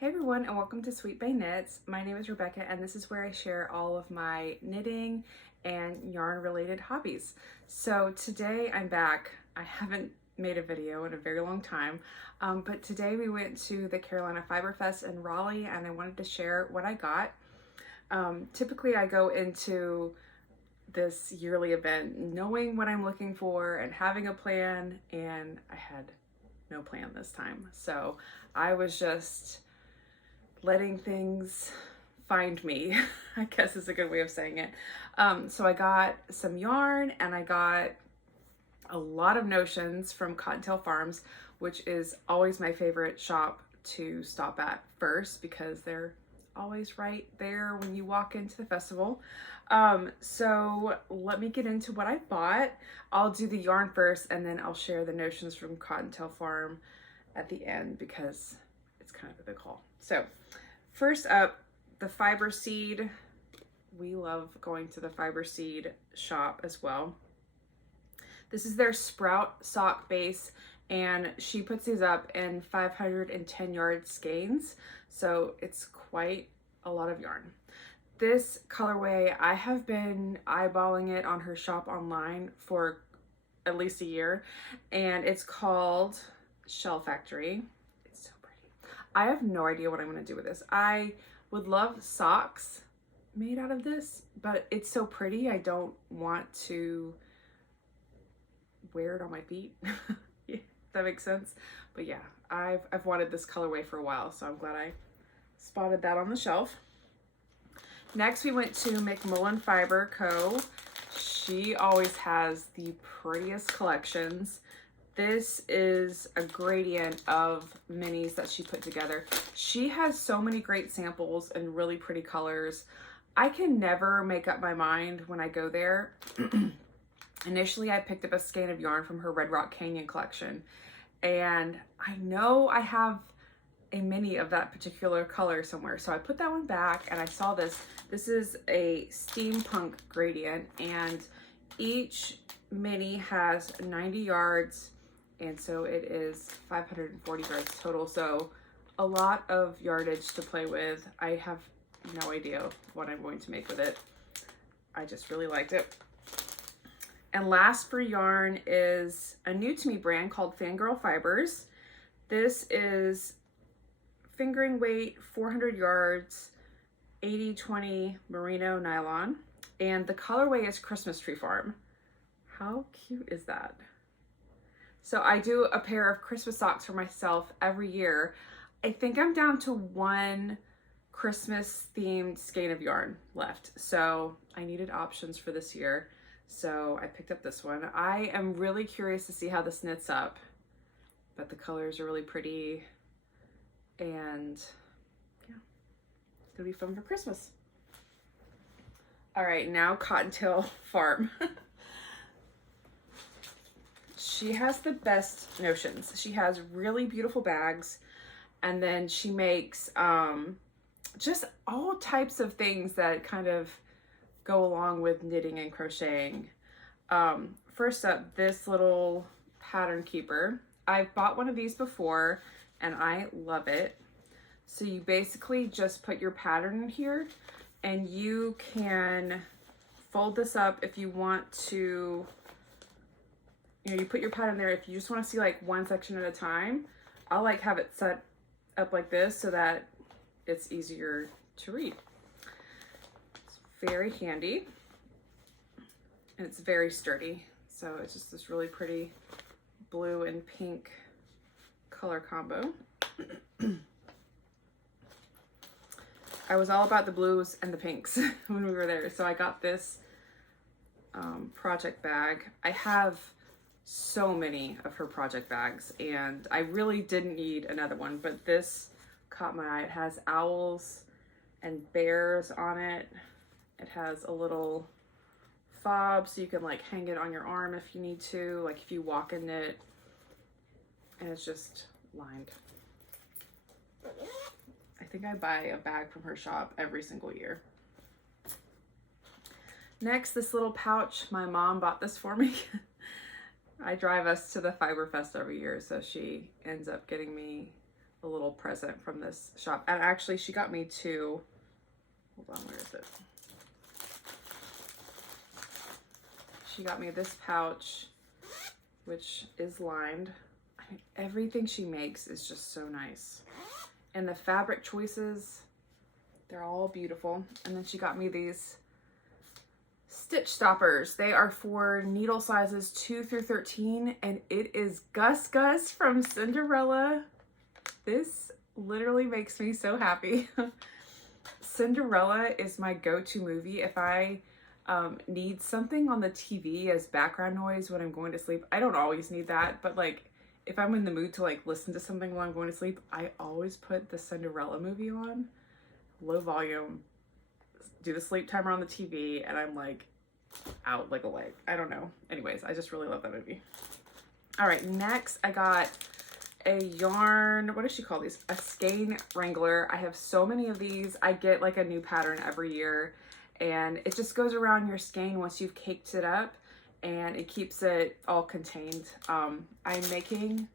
Hey everyone, and welcome to Sweetbay Knits. My name is Rebecca, and this is where I share all of my knitting and yarn related hobbies. So today I'm back. I haven't made a video in a very long time, but today we went to the Carolina Fiber Fest in Raleigh, and I wanted to share what I got. Typically I go into this yearly event knowing what I'm looking for and having a plan, and I had no plan this time. So I was just letting things find me, I guess is a good way of saying it. So I got some yarn and I got a lot of notions from Cottontail Farms, which is always my favorite shop to stop at first because they're always right there when you walk into the festival. So let me get into what I bought. I'll do the yarn first and then I'll share the notions from Cottontail Farm at the end because it's kind of a big haul. So first up, the fiber seed. We love going to the fiber seed shop as well. This is their sprout sock base, and she puts these up in 510 yard skeins, so it's quite a lot of yarn. This colorway, I have been eyeballing it on her shop online for at least a year, and it's called Shell Factory. I have no idea what I'm going to do with this. I would love socks made out of this, but it's so pretty. I don't want to wear it on my feet. Yeah, that makes sense. But yeah, I've wanted this colorway for a while, so I'm glad I spotted that on the shelf. Next, we went to McMullen Fiber Co. She always has the prettiest collections. This is a gradient of minis that she put together. She has so many great samples and really pretty colors. I can never make up my mind when I go there. Initially, I picked up a skein of yarn from her Red Rock Canyon collection, and I know I have a mini of that particular color somewhere. So I put that one back and I saw this. This is a steampunk gradient, and each mini has 90 yards. And so it is 540 yards total. So a lot of yardage to play with. I have no idea what I'm going to make with it. I just really liked it. And last for yarn is a new to me brand called Fangirl Fibers. This is fingering weight, 400 yards, 80/20 merino nylon. And the colorway is Christmas Tree Farm. How cute is that? So I do a pair of Christmas socks for myself every year. I think I'm down to one Christmas themed skein of yarn left. So I needed options for this year. So I picked up this one. I am really curious to see how this knits up, but the colors are really pretty, and yeah, it's gonna be fun for Christmas. All right, now Cottontail Farm. She has the best notions. She has really beautiful bags, and then she makes just all types of things that kind of go along with knitting and crocheting. First up, this little pattern keeper. I've bought one of these before and I love it. So you basically just put your pattern in here, and you can fold this up if you want to. You know, you put your pattern there if you just want to see like one section at a time. I'll like have it set up like this so that it's easier to read. It's very handy and it's very sturdy. So it's just this really pretty blue and pink color combo. I was all about the blues and the pinks when we were there. So I got this project bag. I have so many of her project bags, and I really didn't need another one, but this caught my eye. It has owls and bears on it. It has a little fob so you can like hang it on your arm if you need to, like if you walk in it, and it's just lined. I think I buy a bag from her shop every single year. Next, this little pouch. My mom bought this for me. I drive us to the Fiber Fest every year, so she ends up getting me a little present from this shop. And actually she got me two, hold on, where is it? She got me this pouch, which is lined. I mean, everything she makes is just so nice. And the fabric choices, they're all beautiful. And then she got me these stitch stoppers. They are for needle sizes 2 through 13, and it is Gus Gus from Cinderella. This literally makes me so happy. Cinderella is my go-to movie. If I need something on the TV as background noise when I'm going to sleep, I don't always need that, but like if I'm in the mood to like listen to something while I'm going to sleep, I always put the Cinderella movie on, low volume, do the sleep timer on the TV, and I'm like out like a light. I don't know. Anyways, I just really love that movie. All right, next I got a yarn, what does she call these? A skein wrangler. I have so many of these. I get like a new pattern every year, and it just goes around your skein once you've caked it up, and it keeps it all contained. I'm making,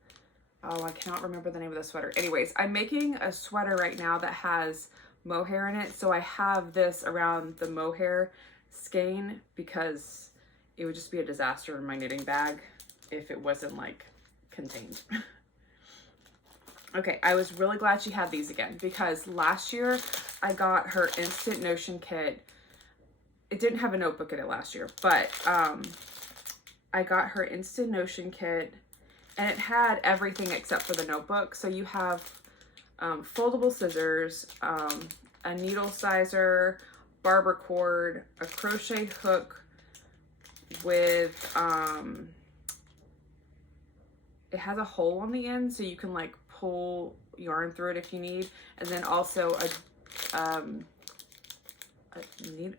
oh, I cannot remember the name of the sweater. Anyways, I'm making a sweater right now that has mohair in it, so I have this around the mohair skein because it would just be a disaster in my knitting bag if it wasn't like contained. Okay, I was really glad she had these again because last year I got her Instant Notion kit. It didn't have a notebook in it last year, but I got her Instant Notion kit and it had everything except for the notebook. So you have foldable scissors, a needle sizer, barber cord, a crochet hook with, it has a hole on the end so you can like pull yarn through it if you need, and then also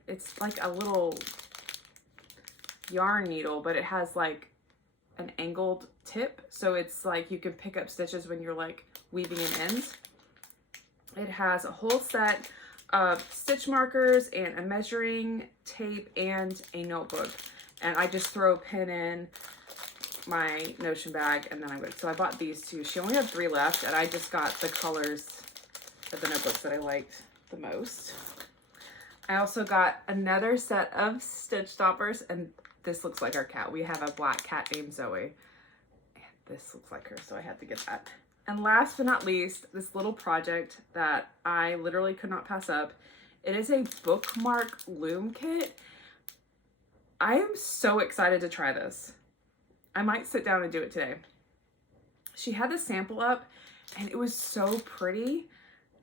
it's like a little yarn needle, but it has like an angled tip, so it's like you can pick up stitches when you're like weaving in ends. It has a whole set of stitch markers and a measuring tape and a notebook, and I just throw a pin in my Notion bag and then I'm good. So I bought these two. She only had 3 left, and I just got the colors of the notebooks that I liked the most. I also got another set of stitch stoppers, and this looks like our cat. We have a black cat named Zoe, and this looks like her, so I had to get that. And last but not least, this little project that I literally could not pass up. It is a bookmark loom kit. I am so excited to try this. I might sit down and do it today. She had the sample up and it was so pretty,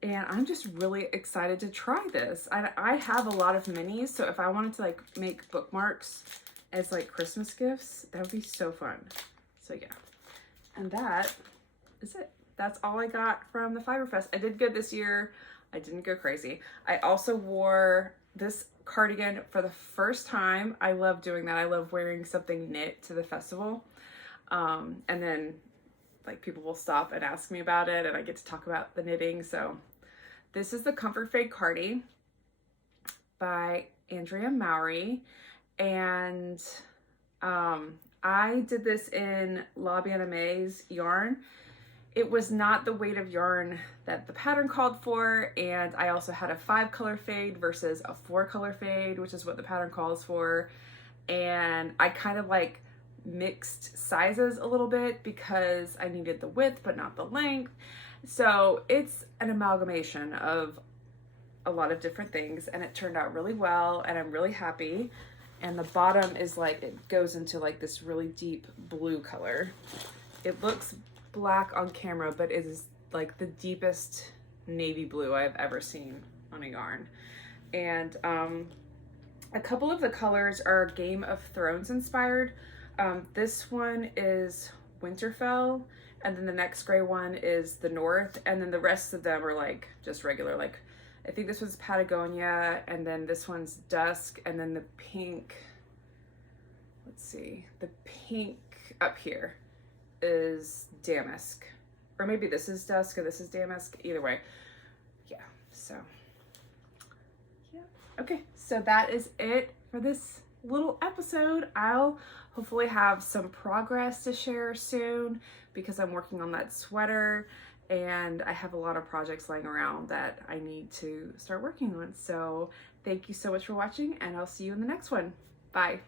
and I'm just really excited to try this. I have a lot of minis, so if I wanted to like make bookmarks as like Christmas gifts, that would be so fun. So yeah, and that is it. That's all I got from the Fiber Fest. I did good this year. I didn't go crazy. I also wore this cardigan for the first time. I love doing that. I love wearing something knit to the festival. And then like people will stop and ask me about it, and I get to talk about the knitting. So this is the Comfort Fade Cardi by Andrea Mowry. And I did this in La Bien-Aimée yarn. It was not the weight of yarn that the pattern called for, and I also had a 5-color fade versus a 4-color fade, which is what the pattern calls for. And I kind of like mixed sizes a little bit because I needed the width but not the length. So it's an amalgamation of a lot of different things, and it turned out really well, and I'm really happy. And the bottom is like, it goes into like this really deep blue color. It looks black on camera, but it is like the deepest navy blue I've ever seen on a yarn. And a couple of the colors are Game of Thrones inspired. This one is Winterfell, and then the next gray one is the North, and then the rest of them are like just regular, like I think this one's Patagonia, and then this one's Dusk, and then the pink, let's see, the pink up here is Damask, or maybe this is Dusk or this is Damask. Either way, yeah. So yeah, okay, so that is it for this little episode. I'll hopefully have some progress to share soon because I'm working on that sweater, and I have a lot of projects lying around that I need to start working on. So thank you so much for watching, and I'll see you in the next one. Bye.